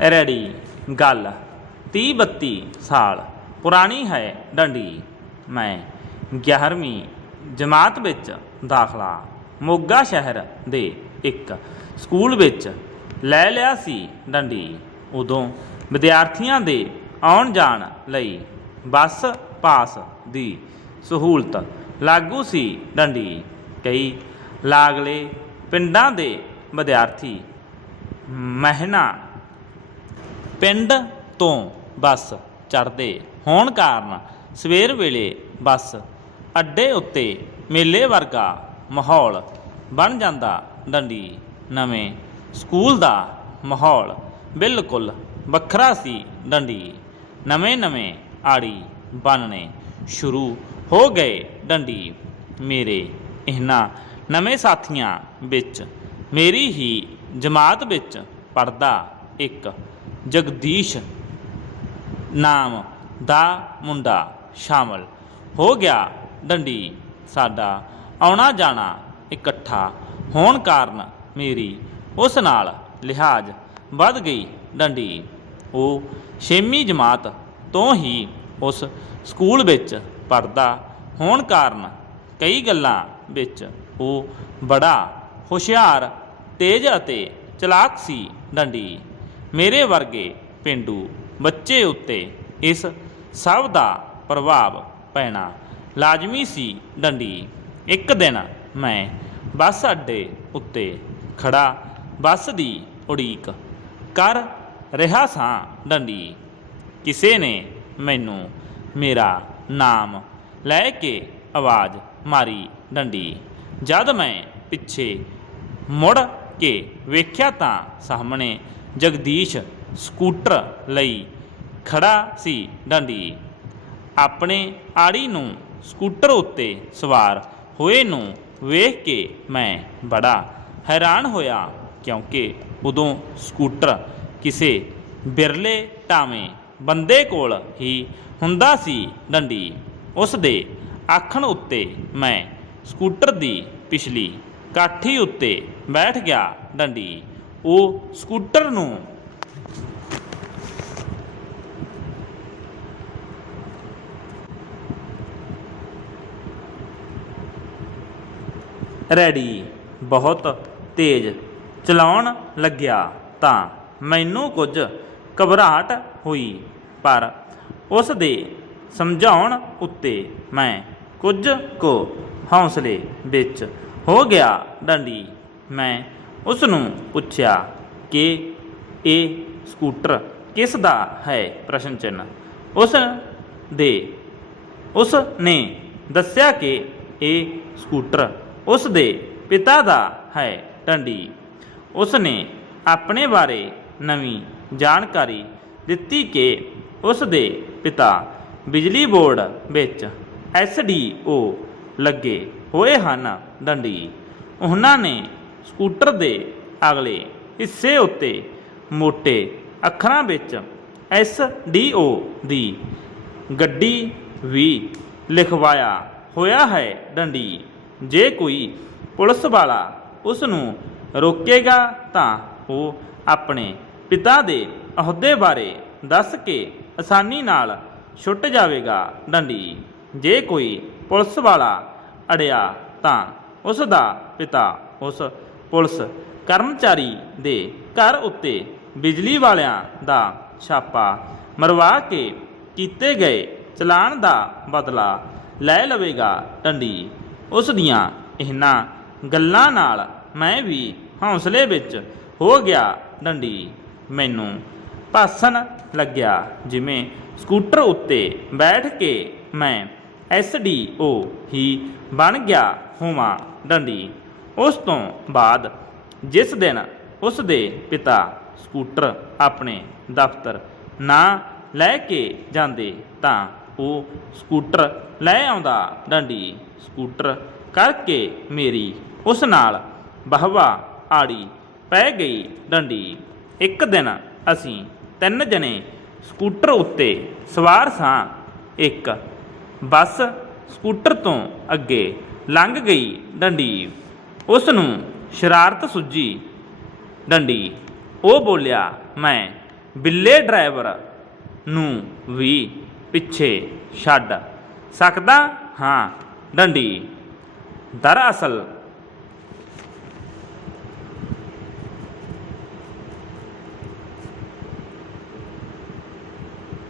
Ready, ਗੱਲ। 30 32 ਸਾਲ, ਪੁਰਾਣੀ ਹੈ ਡੰਡੀ। ਮੈਂ 11ਵੀਂ ਜਮਾਤ ਵਿੱਚ ਦਾਖਲਾ, ਮੋਗਾ ਸ਼ਹਿਰ ਦੇ ਇੱਕ ਸਕੂਲ ਵਿੱਚ ਲੈ ਲਿਆ ਸੀ ਡੰਡੀ। ਉਦੋਂ ਵਿਦਿਆਰਥੀਆਂ ਦੇ ਆਉਣ ਜਾਣ ਲਈ ਬੱਸ ਪਾਸ ਦੀ ਸਹੂਲਤ ਲਾਗੂ ਸੀ ਡੰਡੀ। ਕਈ ਲਾਗਲੇ ਪਿੰਡਾਂ ਦੇ ਵਿਦਿਆਰਥੀ, ਮਹਿਨਾ ਪਿੰਡ ਤੋਂ ਬੱਸ ਚੜ੍ਹਦੇ ਹੋਣ ਕਾਰਨ ਸਵੇਰ ਵੇਲੇ ਬੱਸ ਅੱਡੇ ਉੱਤੇ ਮੇਲੇ ਵਰਗਾ ਮਾਹੌਲ ਬਣ ਜਾਂਦਾ ਡੰਡੀ। ਨਵੇਂ ਸਕੂਲ ਦਾ ਮਾਹੌਲ ਬਿਲਕੁਲ ਵੱਖਰਾ ਸੀ ਡੰਡੀ। ਨਵੇਂ ਨਵੇਂ ਆੜੀ ਬਣਨੇ ਸ਼ੁਰੂ ਹੋ ਗਏ ਡੰਡੀ। ਮੇਰੇ ਇਹਨਾਂ ਨਵੇਂ ਸਾਥੀਆਂ ਵਿੱਚ ਮੇਰੀ ਹੀ ਜਮਾਤ ਵਿੱਚ ਪੜਦਾ ਇੱਕ ਜਗਦੀਸ਼ ਨਾਮ ਦਾ ਮੁੰਡਾ ਸ਼ਾਮਲ ਹੋ ਗਿਆ ਡੰਡੀ। ਸਾਡਾ ਆਉਣਾ ਜਾਣਾ ਇਕੱਠਾ ਹੋਣ ਕਾਰਨ ਮੇਰੀ ਉਸ ਨਾਲ ਲਿਹਾਜ਼ ਵੱਧ ਗਈ ਡੰਡੀ। ਉਹ ਛੇਵੀਂ ਜਮਾਤ ਤੋਂ ਹੀ ਉਸ ਸਕੂਲ ਵਿੱਚ ਪੜਦਾ ਹੋਣ ਕਾਰਨ ਕਈ ਗੱਲਾਂ ਵਿੱਚ ਉਹ ਬੜਾ ਹੁਸ਼ਿਆਰ, ਤੇਜ਼ ਅਤੇ ਚਲਾਕ ਸੀ ਡੰਡੀ। ਮੇਰੇ ਵਰਗੇ ਪਿੰਡੂ ਬੱਚੇ ਉੱਤੇ ਇਸ ਸਭ ਦਾ ਪ੍ਰਭਾਵ ਪੈਣਾ ਲਾਜ਼ਮੀ ਸੀ ਡੰਡੀ। ਇੱਕ ਦਿਨ ਮੈਂ ਬੱਸ ਅੱਡੇ ਉੱਤੇ ਖੜਾ ਬੱਸ ਦੀ ਉਡੀਕ ਕਰ ਰਿਹਾ ਸਾਂ ਡੰਡੀ। ਕਿਸੇ ਨੇ ਮੈਨੂੰ ਮੇਰਾ ਨਾਮ ਲੈ ਕੇ ਆਵਾਜ਼ ਮਾਰੀ ਡੰਡੀ। ਜਦ ਮੈਂ ਪਿੱਛੇ ਮੁੜ ਕੇ ਵੇਖਿਆ ਤਾਂ ਸਾਹਮਣੇ ਜਗਦੀਸ਼ ਸਕੂਟਰ ਲਈ ਖੜਾ ਸੀ ਡੰਡੀ। ਆਪਣੇ ਆੜੀ ਨੂੰ ਸਕੂਟਰ ਉੱਤੇ ਸਵਾਰ ਹੋਏ ਨੂੰ ਵੇਖ ਕੇ ਮੈਂ ਬੜਾ ਹੈਰਾਨ ਹੋਇਆ, ਕਿਉਂਕਿ ਉਦੋਂ ਸਕੂਟਰ ਕਿਸੇ ਬਿਰਲੇ ਟਾਵੇਂ ਬੰਦੇ ਕੋਲ ਹੀ ਹੁੰਦਾ ਸੀ ਡੰਡੀ। ਉਸ ਦੇ ਆਖਣ ਉੱਤੇ ਮੈਂ ਸਕੂਟਰ ਦੀ ਪਿਛਲੀ ਕਾਠੀ ਉੱਤੇ ਬੈਠ ਗਿਆ ਡੰਡੀ। ਉਹ ਸਕੂਟਰ ਨੂੰ ਰੈਡੀ, ਬਹੁਤ ਤੇਜ਼ ਚਲਾਉਣ ਲੱਗਿਆ ਤਾਂ ਮੈਨੂੰ ਕੁਝ ਘਬਰਾਹਟ ਹੋਈ, ਪਰ ਉਸ ਦੇ ਸਮਝਾਉਣ ਉੱਤੇ ਮੈਂ ਕੁਝ ਕੁ ਹੌਸਲੇ ਵਿੱਚ ਹੋ ਗਿਆ, ਡੰਡੀ, ਮੈਂ ਉਸ ਨੂੰ ਪੁੱਛਿਆ ਕਿ ਇਹ ਸਕੂਟਰ ਕਿਸ ਦਾ ਹੈ? ਪ੍ਰਸ਼ਨ ਚਿੰਨ੍ਹ। ਉਸ ਦੇ, ਉਸ ਨੇ ਦੱਸਿਆ ਕਿ ਇਹ ਸਕੂਟਰ ਉਸ ਦੇ ਪਿਤਾ ਦਾ ਹੈ, ਟੰਡੀ। ਉਸ ਨੇ ਆਪਣੇ ਬਾਰੇ ਨਵੀਂ ਜਾਣਕਾਰੀ ਦਿੱਤੀ ਕਿ ਉਸ ਦੇ ਪਿਤਾ ਬਿਜਲੀ ਬੋਰਡ ਵਿੱਚ ਐਸਡੀਓ ਲੱਗੇ ਹੋਏ ਹਨ ਡੰਡੀ ਉਹਨਾਂ ਨੇ ਸਕੂਟਰ ਦੇ ਅਗਲੇ ਹਿੱਸੇ ਉੱਤੇ ਮੋٹے ਅੱਖਰਾਂ ਵਿੱਚ ਐਸ ਡੀ ਓ ਦੀ ਗੱਡੀ ਵੀ ਲਿਖਵਾਇਆ ਹੋਇਆ ਹੈ ਡੰਡੀ। ਜੇ ਕੋਈ ਪੁਲਿਸ ਵਾਲਾ ਉਸ ਨੂੰ ਰੋਕੇਗਾ ਤਾਂ ਉਹ ਆਪਣੇ ਪਿਤਾ ਦੇ ਅਹੁਦੇ ਬਾਰੇ ਦੱਸ ਕੇ ਆਸਾਨੀ ਨਾਲ ਛੁੱਟ ਜਾਵੇਗਾ ਡੰਡੀ। ਜੇ ਕੋਈ ਪੁਲਿਸ ਵਾਲਾ ਅੜਿਆ ਤਾਂ ਉਸ ਦਾ ਪਿਤਾ ਉਸ ਪੁਲਿਸ ਕਰਮਚਾਰੀ ਦੇ ਘਰ ਉੱਤੇ ਬਿਜਲੀ ਵਾਲਿਆਂ ਦਾ ਛਾਪਾ ਮਰਵਾ ਕੇ ਕੀਤੇ ਗਏ ਚਲਾਨ ਦਾ ਬਦਲਾ ਲੈ ਲਵੇਗਾ ਡੰਡੀ। ਉਸ ਦੀਆਂ ਇਹਨਾਂ ਗੱਲਾਂ ਨਾਲ ਮੈਂ ਵੀ ਹੌਸਲੇ ਵਿੱਚ ਹੋ ਗਿਆ ਡੰਡੀ। ਮੈਨੂੰ ਭਾਸਣ ਲੱਗਿਆ ਜਿਵੇਂ ਸਕੂਟਰ ਉੱਤੇ ਬੈਠ ਕੇ ਮੈਂ ਐਸਡੀਓ ਹੀ ਬਣ ਗਿਆ ਹੋਵਾਂ ਡੰਡੀ। ਉਸ ਤੋਂ ਬਾਅਦ ਜਿਸ ਦਿਨ ਉਸ ਦੇ ਪਿਤਾ ਸਕੂਟਰ ਆਪਣੇ ਦਫ਼ਤਰ ਨਾ ਲੈ ਕੇ ਜਾਂਦੇ ਤਾਂ ਉਹ ਸਕੂਟਰ ਲੈ ਆਉਂਦਾ, ਡੰਡੀ, ਸਕੂਟਰ ਕਰਕੇ ਮੇਰੀ ਉਸ ਨਾਲ ਬਹਵਾ ਆੜੀ ਪੈ ਗਈ, ਡੰਡੀ। ਇੱਕ ਦਿਨ ਅਸੀਂ ਤਿੰਨ ਜਣੇ ਸਕੂਟਰ ਉੱਤੇ ਸਵਾਰ ਸਾਂ। ਇੱਕ ਬੱਸ ਸਕੂਟਰ ਤੋਂ ਅੱਗੇ ਲੰਘ ਗਈ, ਡੰਡੀ। ਉਸ ਨੂੰ ਸ਼ਰਾਰਤ ਸੁੱਜੀ। ਡੰਡੀ, ਉਹ ਬੋਲਿਆ, ਮੈਂ ਬਿੱਲੇ ਡਰਾਈਵਰ ਨੂੰ ਵੀ ਪਿੱਛੇ ਛੱਡ ਸਕਦਾ ਹਾਂ। ਡੰਡੀ, ਦਰਅਸਲ